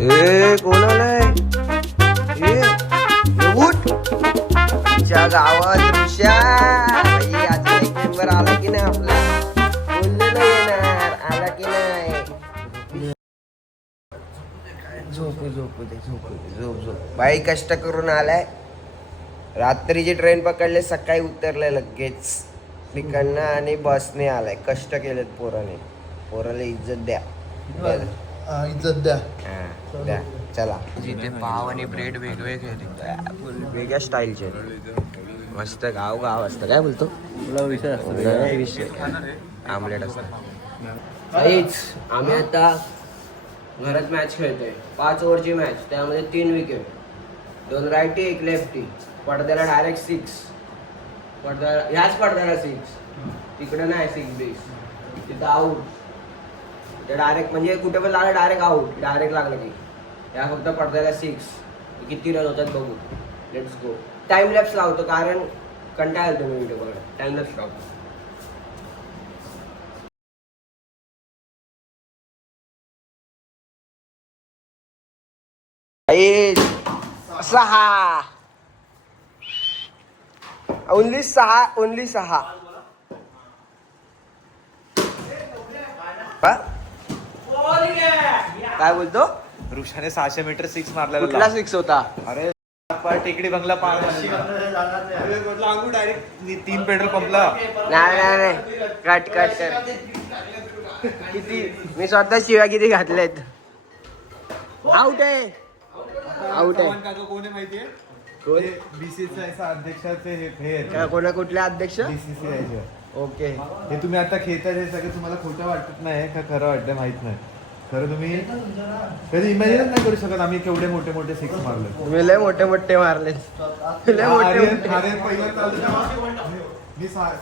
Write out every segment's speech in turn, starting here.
ए कोणालाय गावात ऋषा अजून एक मेंबर आला की नाही आपला बोललेलं येणार आला की नाही. झोपू दे झोप बाई कष्ट करून आलाय. रात्रीची ट्रेन पकडले सकाळी उतरले लगेच तिकडनं आणि बसने आलाय. कष्ट केलेत पोराला इज्जत द्या. इज्जत द्या. द्या चला. जिथे पाव आणि ब्रेड वेगवेगळे वेगळ्या स्टाईलचे मस्त गाव असतं. काय बोलतो विषय आमलेट असतं. आम्ही आता घरात मॅच खेळतोय. 5 ओव्हरची मॅच. त्यामध्ये 3 विकेट, 2 रायटी 1 लेफ्टी. पडद्याला डायरेक्ट 6. ह्याच पडद्याला 6. तिकडे नाही 6 बेस. तिथं आऊट. डायरेक्ट म्हणजे कुठे पण लागलं डायरेक्ट आऊट. डायरेक्ट लागलं की या फक्त पडद्याला 6. किती रन होतात बघू. Let's go. टाइम लॅप्स लावतो कारण कंटाळा येतो मी व्हिडिओ बघायला. टाइम लॅप्स लावतो. सहा ओनली 6 काय बोलतो. ऋषाने 600 मीटर 6 मारला. कुठला 6 होता. अरे टेकडी बंगला पार डायरेक्ट 3 पेट्रोल पंपला. नाही कट कर. किती मी स्वतः शिव्या किती घातल्यात. आउट आहे. कोण आहे माहितीये. बीसीसीआयचा अध्यक्षाचे हे कोणा कुठल्या अध्यक्ष. बीसीसीआयचे. ओके. हे तुम्ही आता खेळताय हे सगळं तुम्हाला खोटं वाटत नाही का खरं वाटतं माहित नाही. खरं तुम्ही कधी इमॅजिनच नाही करू शकत आम्ही केवढे मोठे 6 मारले. तुम्ही लय मोठे मारले.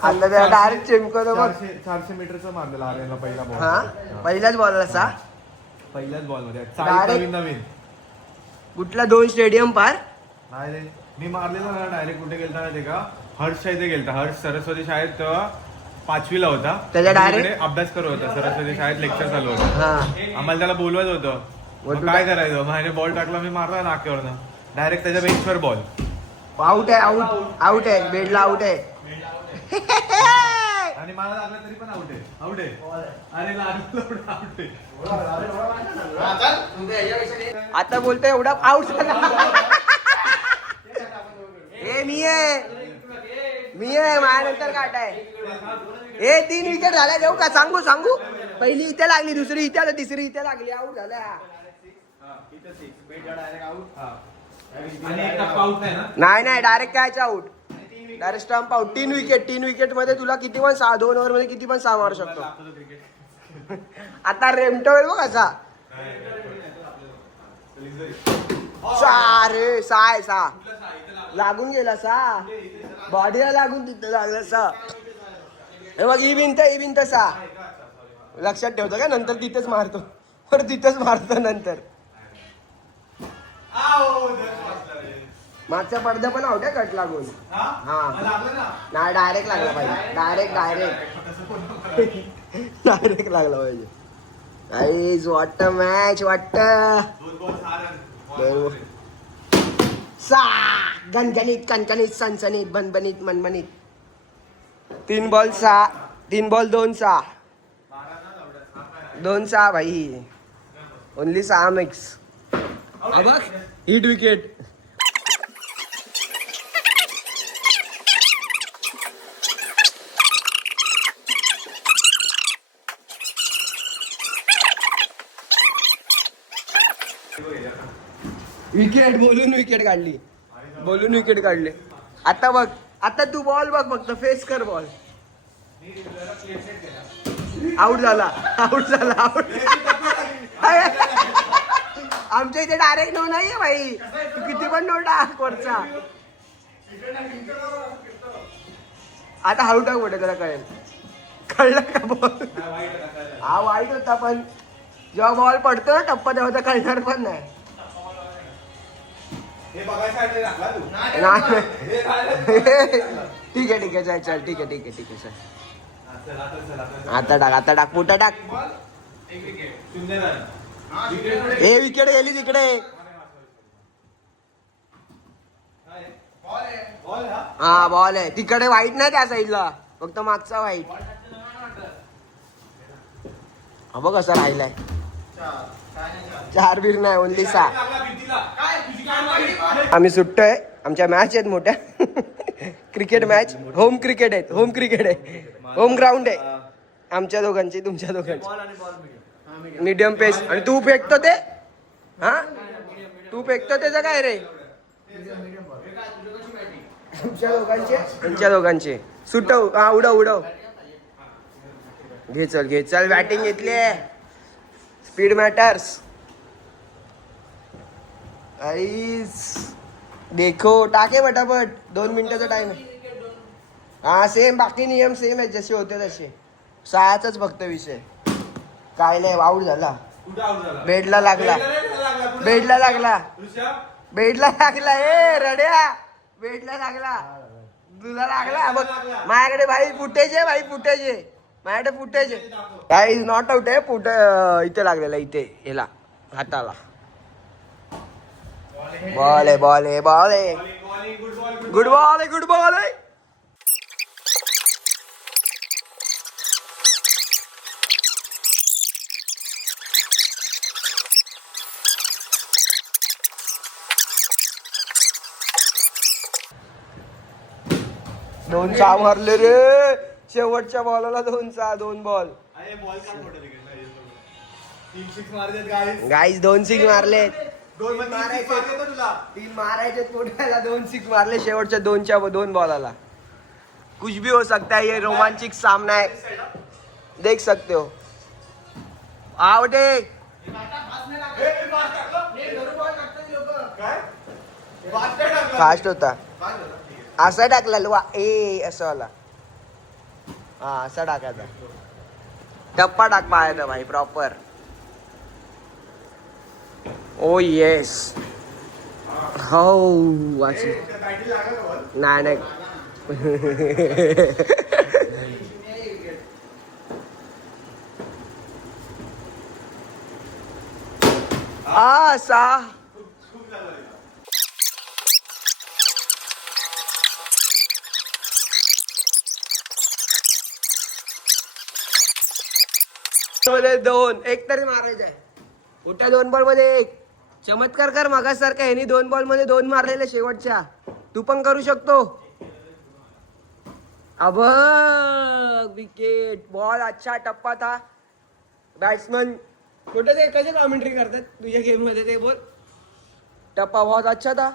आता त्याला डायरेक्ट चिमकवतो बघ. 400 मीटरचा मारलेला आर्यनला पहिला बॉल. पहिल्याच बॉलला पहिल्याच बॉल मध्ये नवीन. कुठला 2 स्टेडियम पार. नाही रे मी मारलेला ना डायरेक्ट. कुठे गेलता माहिती का. हर्षच्या इथे गेलता. हर्ष सरस्वती शाळेत 5वीला होता. त्याच्या डायरेक्ट अभ्यास करत होता. सरस्वती शाळेत लेक्चर चालू होतं. आम्हाला त्याला बोलवायचं होतं. मग काय करायचं. माझ्या बॉल टाकला मी मारला नाक्यावरनं डायरेक्ट त्याच्या बेंचवर बॉल. आउट आहे. बेडला आउट आहे. आणि मला लागला तरी पण आउट आहे. अरे आउट आहे. आता बोलतोय एवढा आउट झाला. मी आहे माझ्यानंतर काटाय. 3 विकेट झाल्या. देऊ का सांगू. पहिली इथे लागली, दुसरी इथे आली, तिसरी इथे लागली. आउट झाल्या. नाही डायरेक्ट कायच out. Direct stump out. 3 wicket मध्ये तुला किती पण 2 ओव्हर मध्ये किती पण 6 मारू शकतो. आता रेमटो वेळ बघ असा. 6 लागून गेला. 6 बॉडीला लागून तिथं लागला. 6 हे बघ. ही भिंत 6 लक्षात ठेवतो का. नंतर तिथेच मारतो. नंतर मागचा पडदा पण आउट आहे कट लागून. नाही डायरेक्ट लागला पाहिजे. डायरेक्ट लागला पाहिजे. गाईज वाटत मॅच वाटत. 6 गणगणित सनसनीत बनबनीत मनमनीत. 3 बॉल 2 6 2 6 भाई. Only 6 mix. बघ हिट विकेट. बोलून विकेट काढली. आता बघ. आता तू बॉल बघ फक्त. फेस कर बॉल. आउट झाला. आमच्या इथे डायरेक्ट नो नाहीये भाई. तू किती पण नो टाक वरचा. आता हाऊ टाक मोठे त्याला कळलं का बॉल. हा वाईट होता पण जेव्हा बॉल पडतो ना टप्पा तेव्हा तर कळणार पण नाही. ठीक आहे चल. ठीक आहे सर. आता टाक. पुढे टाक. ए विकेट गेली तिकडे. हा बॉल आहे तिकडे, वाईट नाही त्या साईडला, फक्त मागचा वाईट. हा बघ कसा राहिलाय. 4 बीर नाही, ओनली 6. आम्ही सुट्टोय, आमच्या मॅच आहेत मोठ्या. क्रिकेट मॅच, होम क्रिकेट आहेत, होम क्रिकेट आहे, होम ग्राउंड आहे आमच्या दोघांची, तुमच्या दोघांची. मीडियम पेस. आणि तू फेकतो ते, हा तू फेकतो त्याचं काय रे? तुमच्या दोघांचे सुटव. हा उडव उडव. घे चल बॅटिंग घेतली. Speed matters. देखो टाके पटापट, 2 मिनिटाचा टाइम आहे. हा सेम, बाकी नियम सेम आहे जसे होते तसे. 6च फक्त विषय. काय नाही, आऊट झाला. बेडला लागला, बेडला लागला, बेडला लागला. ए रड्या, बेडला लागला. तुला लागला बघ. माझ्याकडे भाई फुटेज आहे, भाई फुटेज आहे माझ्याकडे, फुटेज आहे. काय नॉट आउट आहे. इथे लागलेला, इथे याला हाताला. बॉल आहे, बॉल आहे, बॉल आहे. गुड बॉल आहे, गुड बॉल आहे. दोन 6 मारले रे शेवटच्या बॉलला. 2 बॉल. गाईज 2 6 मारलेत. 3 मारायचे पोटाला, 2 6 मारले शेवटच्या 2 बॉलाला. कुछ भी हो सकता है, ये रोमांचिक सामना है, देख सकते हो. आउट आहे. फास्ट होता. असा टाकला ए असं वाला. हा असा टाकायचा. टप्पा टाक पाहायचा भाई प्रॉपर. ओ येस. हो अशी नाही. असा मध्ये 2 एक तरी मारायचं आहे. कुठल्या 2 बॉल मध्ये 1. चमत्कार कर मगासारखा. ह्यानी 2 बॉल मध्ये 2 मारलेले शेवटच्या. तू पण करू शकतो. अब विकेट. बॉल अच्छा टप्पा था. बॅट्समन कुठे ते कसे कॉमेंट्री करतात तुझ्या गेम मध्ये ते बोल. टप्पा बहुत अच्छा था,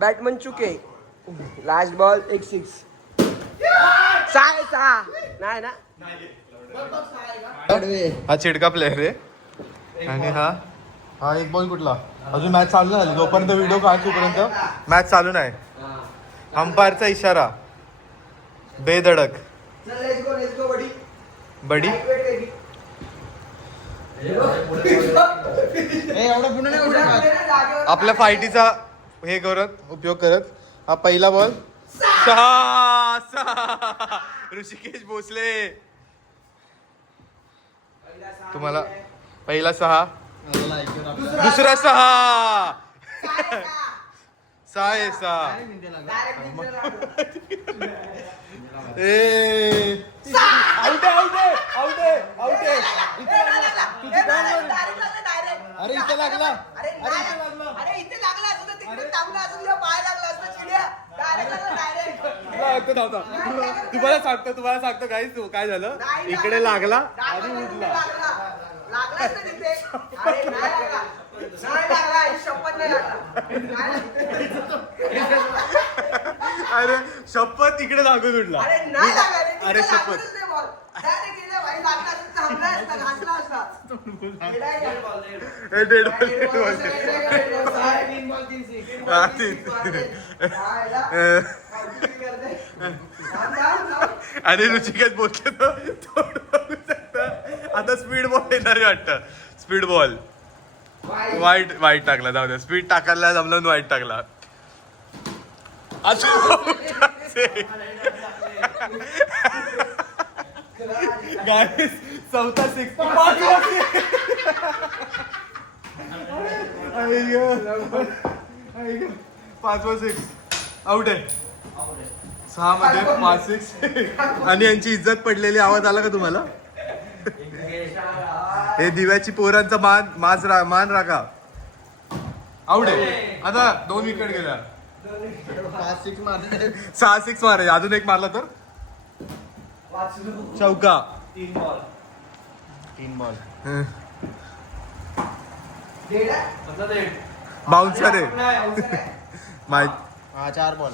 बॅटमन चुके. Last ball 1 6. 6 नाही ना. हा चिडका प्लेअर आहे. आणि हा 1 बॉल कुठला. अजून मॅच चालू नाही झाली. जोपर्यंत व्हिडिओ काढ तोपर्यंत मॅच चालू नाही. अंपायरचा इशारा. बेधडक. बडी आपल्या फायटीचा हे करत उपयोग करत. हा पहिला बॉल 6. ऋषिकेश भोसले. तुम्हाला पहिला 6, दुसरा 6. 6 अरे इथे लागला. तुम्हाला सांगतो काहीच काय झालं. इकडे लागला आणि उडला. अरे शपथ इकडे लागून उडला. अरे शपथ. अरे ऋषिकेश बोलते तो आता स्पीड बॉल येणार वाटतं. स्पीड बॉल वाईट टाकला. जाऊ द्या. स्पीड टाकायला जमलं, वाईट टाकला. चौथा 6. पाचवा 6 आउट आहे. 6 मध्ये 5 6 आणि यांची इज्जत पडलेली. आवाज आला का तुम्हाला? हे दिव्याची पोरांचा मान राखा. आउट आहे. आता 2 विकेट गेल्या. 6 6 मारायचे. अजून एक मारला तर चौका. 3 बॉल बाउन्सर आहे माहित. 4 बॉल.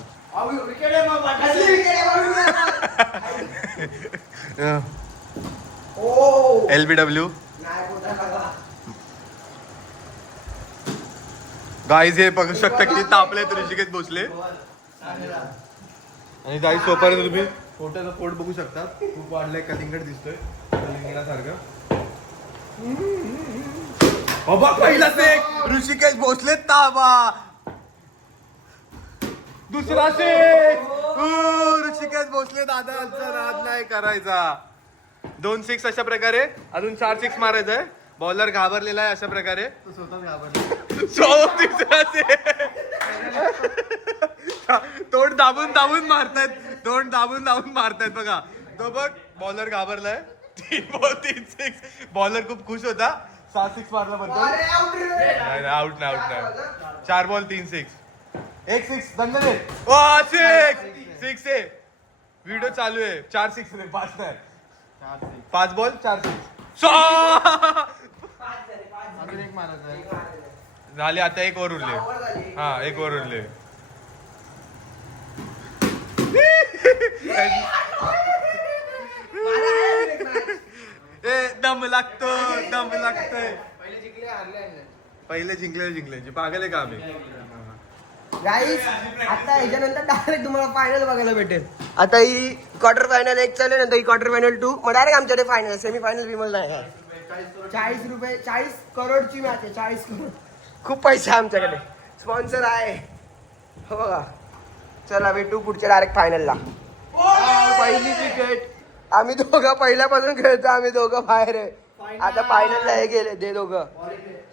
LBW गाईज हे बघू शकता किती तापलेत ऋषिकेश भोसले. आणि गाईज सोपारी तुम्ही फोटोचा पोट बघू शकता. खूप वाढलाय. कलिंगड दिसतोय कलिंगडासारखं. बाबा पहिला शेक ऋषिकेश भोसले ताबा. दुसरा शेक ऋषिकेश भोसले दादांचा नाद नाही करायचा. 2 6 अशा प्रकारे. अजून 4 6 मारायचं आहे. बॉलर घाबरलेला आहे अशा प्रकारे. तिसरा शेक. तोंड दाबून दाबून मारतायत. तोंड दाबून दाबून मारतायत बघा. तो बघ बॉलर घाबरलाय. 3 बॉल 3 6. बॉलर खूप खुश होता. 7 6 मारला बद्दल. नाही आउट नाही. 4 बॉल 3 6. 1 6 दंगल आहे. 6 आहे. व्हिडिओ चालू आहे. 4 6 नाही 5 नाही. 5 बॉल 4 6. अजून एक मारायचं आहे. झाले. आता 1 ओव्हर उरले. हा 1 ओव्हर उरले. दम लागतोय. पहिले जिंकले पागल आहे का आम्ही. गाईस आता याच्यानंतर डायरेक्ट तुम्हाला फायनल बघायला भेटेल. आता ही क्वार्टर फायनल 1 चालू नंतर ही क्वार्टर फायनल 2. मग डायरेक्ट आमच्याकडे फायनल सेमी फायनल विमल नाही. 40 रुपये 40 करोडची मॅच आहे. 40 करोड खूप पैसा आहे आमच्याकडे. स्पॉन्सर आहे हो बघा. चला भेटू पुढच्या डायरेक्ट फायनलला. पहिली विकेट. आम्ही दोघं पहिल्यापासून खेळतो. आम्ही दोघं बाहेर आहे. आता फायनलला हे गेले ते दोघं.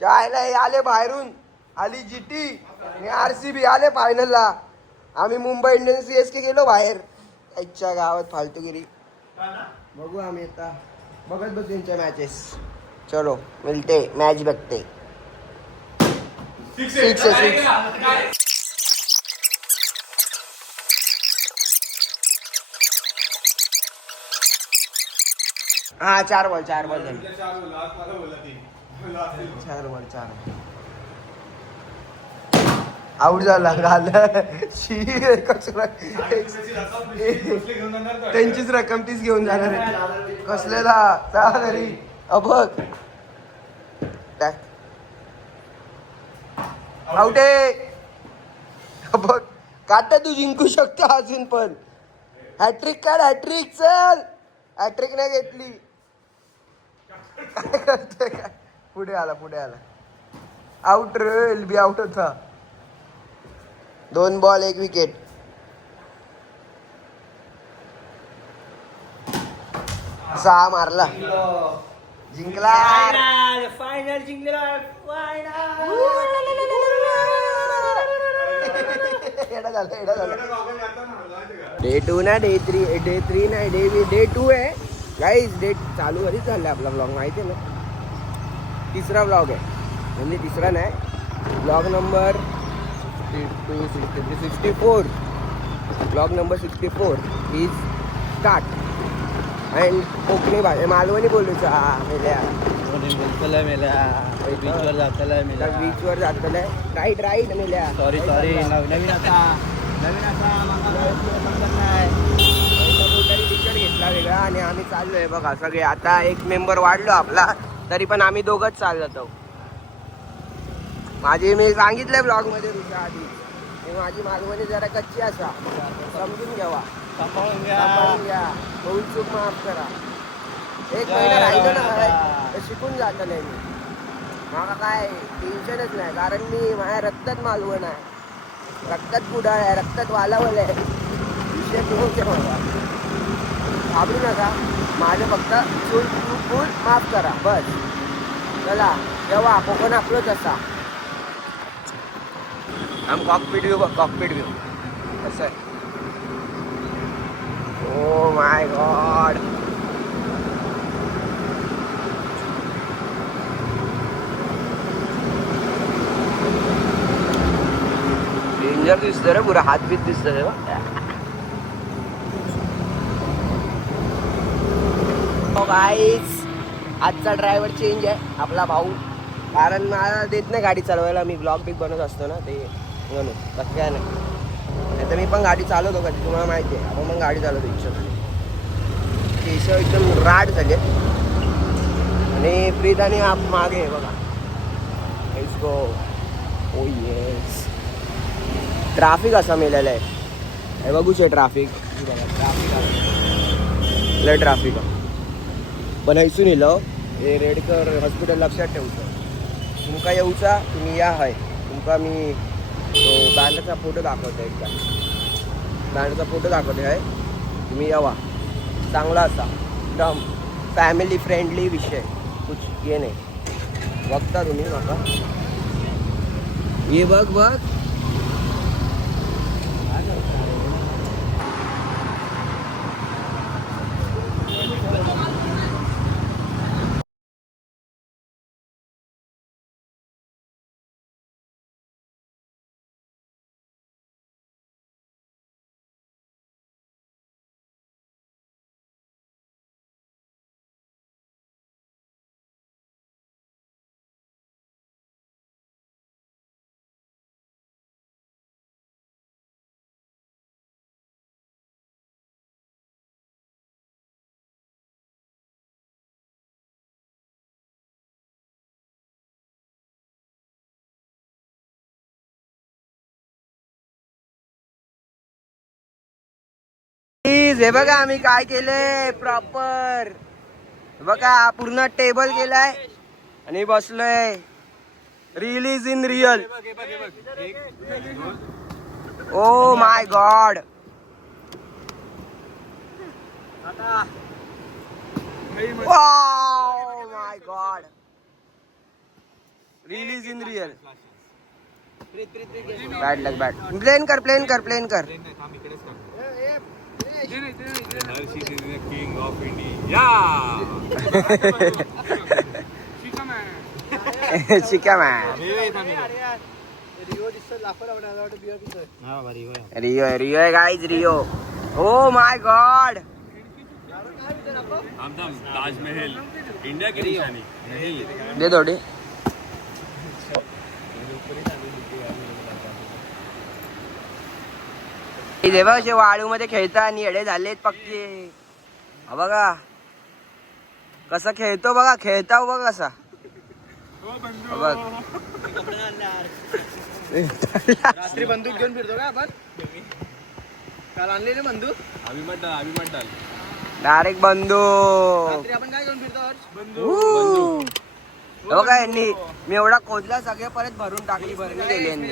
जायला हे आले बाहेरून. आली GT आणि RCB आले फायनलला. आम्ही मुंबई इंडियन्स CSK गेलो बाहेर. आजच्या गावात फालतूगिरी. बघू आम्ही आता बघत बसू त्यांच्या मॅचेस. चलो मिळते मॅच बघते. 6 हा 4 बॉल 4 बॉल झाले. 4 बॉल 4 आउट झाला. त्यांचीच रक्कम तीच घेऊन जाणार आहे. कसलेला जा घरी. बघ आउट आहे. बघ काटा तू जिंकू शकतो अजून पण. हॅट्रिक काढ. हॅट्रिक चल. हॅट्रिक नाही घेतली. काय करतोय काय. पुढे आला. आउट रे. LB आउट होता. 2 बॉल 1 विकेट. सहा मारला. जिंकला. फायनल जिंकला. डे 2 ना डे 3 नाही डे 2 आहे गाईज. डे चालू कधीच चाललाय आपला ब्लॉग माहिती आहे ना. 3रा ब्लॉग आहे. म्हणजे 3रा नाही. Blog number 64. Blog number 64 is start. And Konkani भाषा मालवणी बोलूचा. बीचवर जातलं. राईट मेल्या. सॉरी नवीन असा पिक्चर घेतला वेगळा आणि आम्ही चाललोय बघा सगळे. आता एक मेंबर वाढलो आपला तरी पण आम्ही दोघंच चाललो होतो. मी सांगितलंय ब्लॉग मध्ये तुझ्या आधी. माझी मालवणी जरा कच्ची असा समजून घ्यावा. सांभाळून घ्या. होईल चूक माफ करा. 1 महिना राहिलो ना तर शिकून जातं नाही मी. मला काय टेन्शनच नाही कारण मी माझ्या रक्तात मालवण आहे. रक्तात गुडाळ आहे. रक्तात वालावल आहे. विषय पोहोचते मला. घाबरू नका. माझं फक्त चूक माफ करा बस. चला जेव्हा कोकण आपलंच असा. हम कॉकपिट व्यू कसं आहे. ओ माय गॉड. डेंजर दिसतं रे, पुरा हात बीत दिसतं रे. गाईज आजचा ड्रायव्हर चेंज आहे आपला भाऊ, कारण मला देत नाही गाडी चालवायला. मी ब्लॉग बिग बनवत असतो ना, ते म्हणून बाकी काय नाही. तर मी पण गाडी चालवतो कधी, तुम्हाला माहिती आहे. आपण पण गाडी चालवतो हिशोबाने. केश एकदम राड झाले आणि प्रीत आणि आप मागे आहे बघा. Let's go. Oh yes. Traffic असा मेलेला आहे हे बघूच आहे. ट्राफिक लय ट्राफिक आहे. पण हैसून येलो हे रेडकर हॉस्पिटल लक्षात ठेवतो. तुमका येऊचा तुम्ही या आहे. तुमका मी तो बँडचा फोटो दाखवतो एकदा. बँडचा फोटो दाखवते आहे, तुम्ही यावा. चांगला असा एकदम फॅमिली फ्रेंडली विषय, कुछ हे नाही. बघता तुम्ही माका हे बघ बघ. हे बघा आम्ही काय केलंय प्रॉपर. बघा पूर्ण टेबल केलाय आणि बसलोय. Release in real. Oh my God. Wow my God. Release in real. Bad luck bad. Plane कर. King of India. शिका मॅन. रियो है guys, Rio. Oh my God. Taj Mahal India की निशानी नहीं. दे थोडी. हे बघ असे वाळू मध्ये खेळता आणि येडे झालेत पक्के. बघा कसा खेळतो, बघा खेळता बघ कसा. बघ रात्री बंदूक घेऊन फिरतो का आपण? काल आणलेली बंदूक आम्ही म्हणताल डायरेक्ट बंदूक. रात्री आपण काय घेऊन फिरतो? बंदूक. बघा यांनी मी एवढा खोदला, सगळे परत भरून टाकली. भरणी केली यांनी.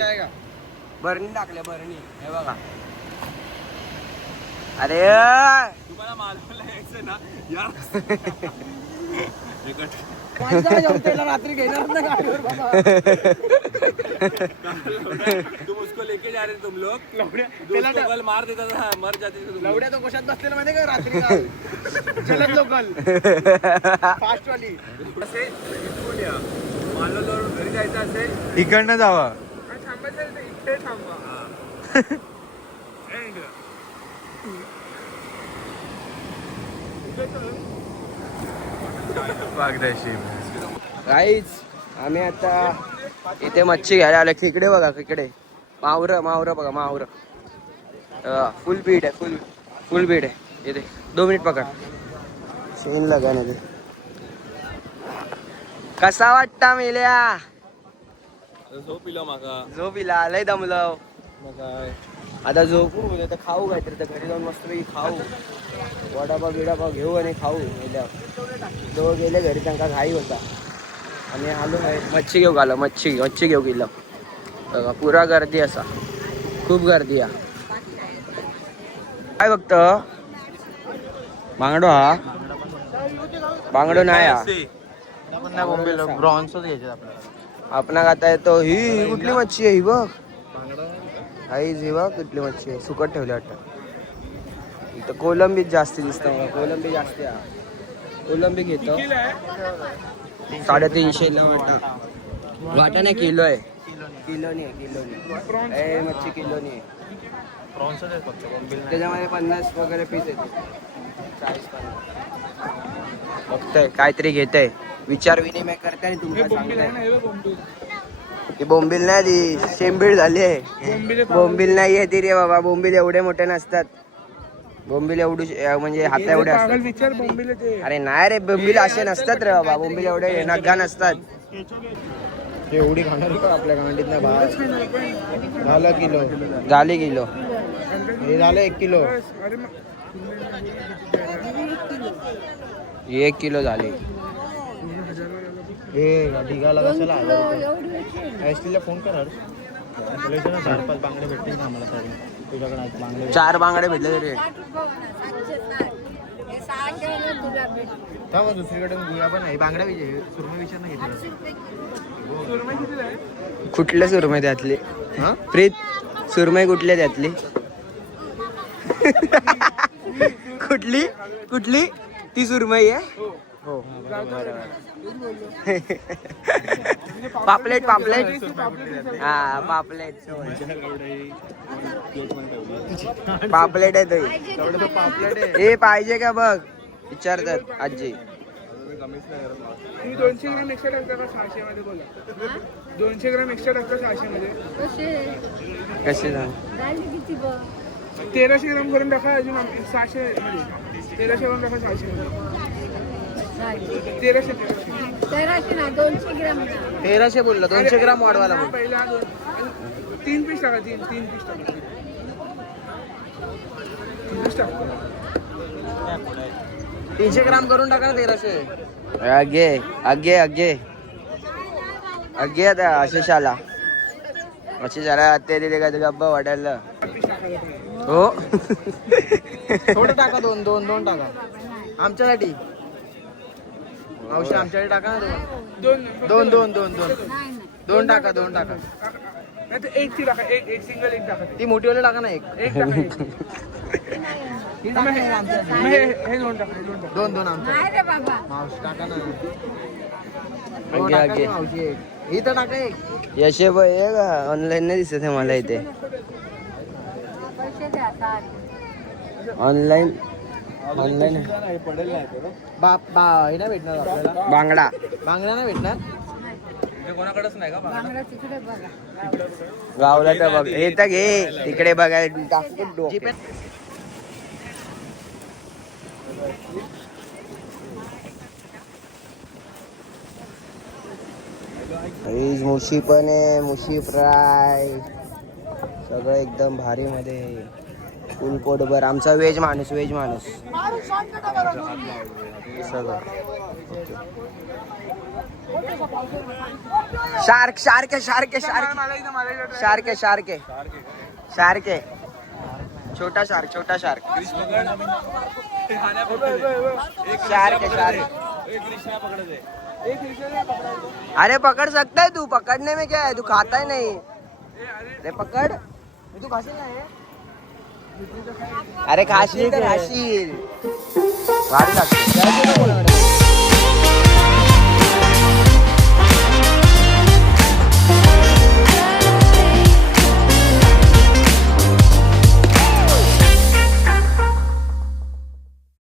भरणी टाकल्या भरणी. हे बघा. अरे तुम्हाला मालवणला यायचं ना यार. रात्री घेणार ना गाडीवर बाबा. तुम उसको लेके जा रहे तुम लोग. लोकल मार देता था, मर जाते थे. लवड्या तो कशात बसलेला माहिती का रात्री? जलद लोकल फास्ट वाली. मालवणवरून घरी जायचं असेल इकडनं जावा. थांबायचं इथे थांबा. गाईज आम्ही आता इथे मच्छी घ्यायला आलो. खेकडे बघा, खेकडे. मावरं बघा, मावरं. फुल बीट आहे, फुल बीट आहे इथे. 2 मिनिट पकड. शेन लगा ना ते. कसा वाटता मेल्या? झोपिलो माका. झोपीला लय दमलं. आता झोपू म्हणजे आता खाऊ काहीतरी. तर घरी जाऊन मस्त खाऊ. वडापाव बिडापाव घेऊ आणि खाऊ. दोघं गेले घरी, त्यांना घाई होता आणि आलो आहे. मच्छी घेऊ आलो. मच्छी घेऊ गेलो. बघा पुरा गर्दी असा, खूप गर्दी आहे. काय बघत बांगडो? हा बांगडो नाही हा. ब्रॉन्झच घ्यायचे आपल्याला. आपण आता येतो. ही कुठली मच्छी आहे ही बघ. आई जेव्हा कुठली मच्छी आहे सुकट ठेवली वाटतं. इथं कोलंबीच जास्ती दिसतं मला. कोलंबी जास्ती आहे. कोलंबी घेतो 350ला वाटा. वाटा नाही किलो आहे. किलोनी आहे किलोनी. ए मच्छी किलोनी आहे. त्याच्यामध्ये 50 वगैरे पीस येते. 40-50 बघताय काहीतरी घेताय. विचार विनिमय करते आणि तुमच्या सांगताय. ती बोंबील नाही ती शेंबीळ झाली आहे. बोंबील नाही आहे ती रे बाबा. बोंबील एवढे मोठे नसतात. बोंबील एवढी म्हणजे हाता एवढे असतात. अरे नाही रे बोंबील असे नसतात रे बाबा. बोंबील एवढे नग्गा नसतात. एवढी खाणार का आपल्या गांडीत नाही बाहेर. झालं किलो. झाले किलो. हे झालं 1 किलो. 1 किलो झाले. हे ढिगाला कशाला एसटीला फोन कर. 4-5 बांगडे भेटतील ना आम्हाला. तुझ्याकडे 4 बांगडे भेटले तरी मग दुसरीकडे गुया पण आहे. बांगडा विचार सुरमई विचार नाही घेतला. कुठले सुरमई त्यातली प्रीत? सुरमई कुठल्या त्यातली? कुठली कुठली ती सुरमई आहे? हो पापलेट पापलेट. हा पापलेट पापलेट आहे तो. पापलेट हे पाहिजे का बघ विचारतात आजी. 200 ग्राम एक्स्ट्रा टाकता का 600 मध्ये? बोला 200 ग्राम एक्स्ट्रा टाकता 600 मध्ये. कसे सांग? 1300 ग्राम करून टाका. अजून 600 मध्ये 1300 ग्राम टाका 600 मध्ये. 1300 बोलला. 200 ग्राम वाढवायला बोल. पहिला 3 पीस टाका. 3 पीस टाका. 3 पीस टाका. 300 ग्राम करून टाका ना 1300. आगे आगे आगे आगे आता आशिषाला आशिषाला ते दिले का गप्पा वाटायला. हो थोडं टाका. 2 टाका आमच्यासाठी. मावशी आमच्याकडे टाका ना. 2 टाका. 2 टाका. नाही तर 1 ची टाका. एक सिंगल 1 टाका. ती मोठीवाली टाका ना. एक टाका. हे 2 टाका. 2 आमच्या मावशी टाका ना. मावशी ही तर टाका एक. यशे भाई आहे का? ऑनलाईन नाही दिसत आहे मला इथे. ऑनलाईन ऑनलाईन हे नाही भेटणार आपल्याला. बांगडा नाही भेटणार कोणाकडेच नाही का? गावला तर बघ. हे तर घे तिकडे बघायला. मुशी पण आहे. मुशी फ्राय सगळं एकदम भारी मध्ये. फुल पोटभर. आमचा व्हेज माणूस सगळं. शार्क छोटा शार्क. अरे पकड़ सकता है तू. पकड़ने में क्या है? तू खाता ही नहीं. अरे पकड़. तू खाशील ना. अरे खाशील तर खाशील. भारी लागते.